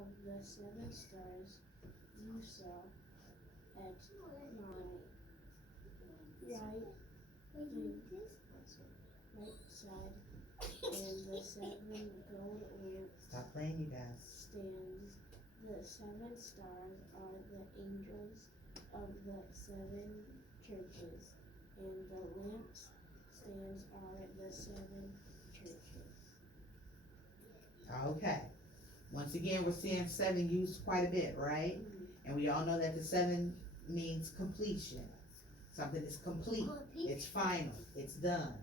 of the seven stars you saw at my right side, and the seven gold Stop playing, you guys. lampstands. The seven stars are the angels of the seven churches, and the lampstands are the seven churches. Okay. Once again, we're seeing seven used quite a bit, right? And we all know that the seven means completion. Something is complete. It's final. It's done.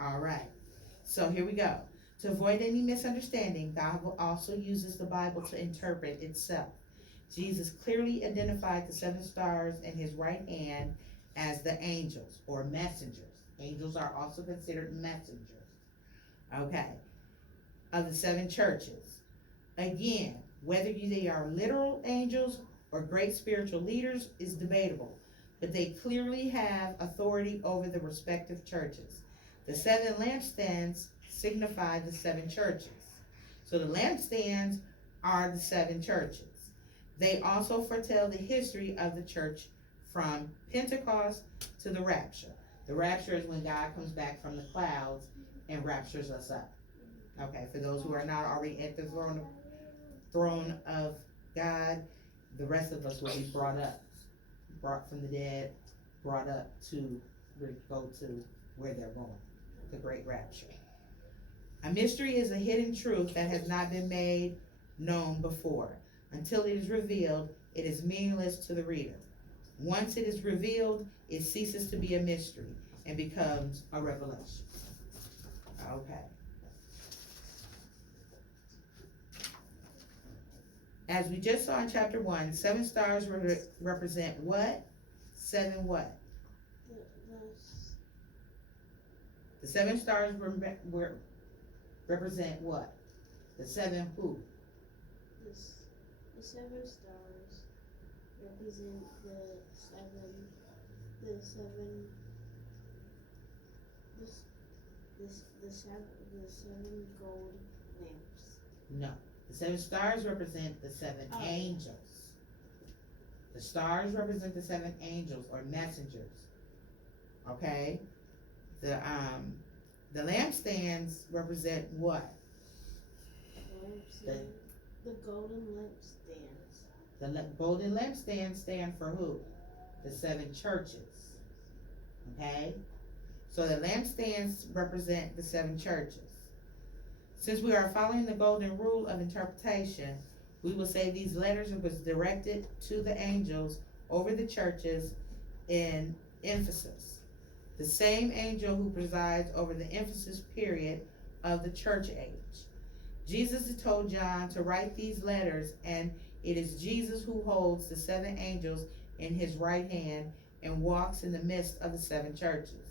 All right. So here we go. To avoid any misunderstanding, God also uses the Bible to interpret itself. Jesus clearly identified the seven stars in his right hand as the angels or messengers. Angels are also considered messengers. Okay. Of the seven churches. Again, whether they are literal angels or great spiritual leaders is debatable, but they clearly have authority over the respective churches. The seven lampstands signify the seven churches. So the lampstands are the seven churches. They also foretell the history of the church from Pentecost to the rapture. The rapture is when God comes back from the clouds and raptures us up. Okay, for those who are not already at the throne of God, the rest of us will be brought from the dead, brought up to go to where they're going, the great rapture. A mystery is a hidden truth that has not been made known before. Until it is revealed, it is meaningless to the reader. Once it is revealed, it ceases to be a mystery and becomes a revelation. Okay. As we just saw in chapter 1, seven stars represent what? Seven what? The seven stars represent what? The seven who? The seven stars represent the seven gold lamps. No. The seven stars represent the seven angels. The stars represent the seven angels or messengers. Okay? The lampstands represent what? The golden lampstands. The golden lampstands stand for who? The seven churches. Okay? So the lampstands represent the seven churches. Since we are following the golden rule of interpretation, we will say these letters was directed to the angels over the churches in Ephesus, the same angel who presides over the Ephesus period of the church age. Jesus told John to write these letters, and it is Jesus who holds the seven angels in his right hand and walks in the midst of the seven churches.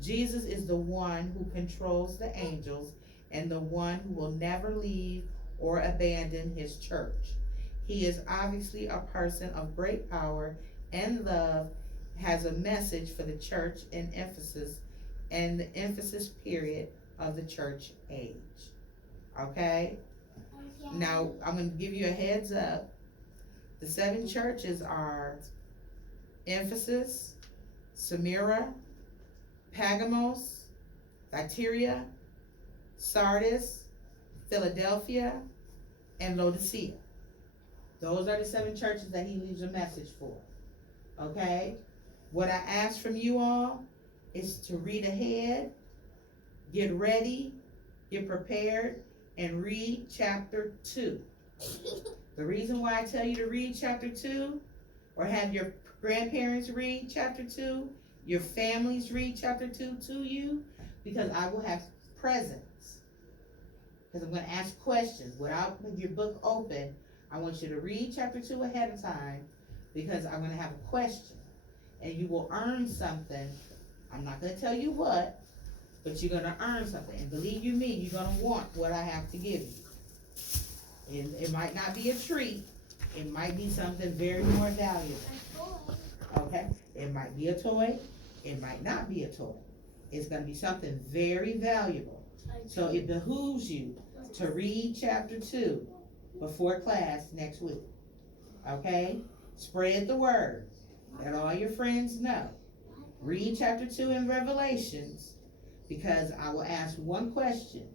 Jesus is the one who controls the angels and the one who will never leave or abandon his church. He is obviously a person of great power and love, has a message for the church in Ephesus and the Ephesus period of the church age. Okay? Now, I'm going to give you a heads up. The seven churches are Ephesus, Smyrna, Pergamos, Thyatira, Sardis, Philadelphia, and Laodicea. Those are the seven churches that he leaves a message for. Okay? What I ask from you all is to read ahead, get ready, get prepared, and read chapter 2. The reason why I tell you to read chapter 2, or have your grandparents read chapter 2, your families read chapter 2 to you, because I will have presents. Because I'm going to ask questions. Without your book open, I want you to read chapter 2 ahead of time, because I'm going to have a question. And you will earn something. I'm not going to tell you what, but you're going to earn something. And believe you me, you're going to want what I have to give you. And it might not be a treat. It might be something very more valuable. Okay? It might be a toy. It might not be a toy. It's going to be something very valuable. So it behooves you to read chapter 2 before class next week. Okay? Spread the word. Let all your friends know. Read chapter 2 in Revelations, because I will ask one question.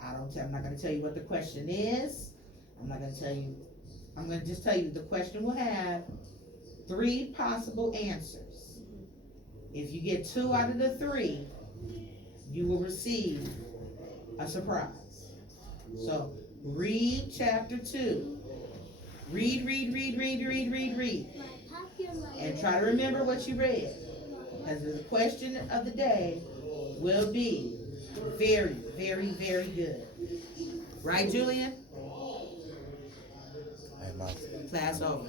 I'm not going to tell you what the question is. I'm going to just tell you the question will have 3 possible answers. If you get 2 out of the 3, you will receive a surprise. So read chapter 2. Read. And try to remember what you read. Because the question of the day will be very, very, very good. Right, Julian? Class over.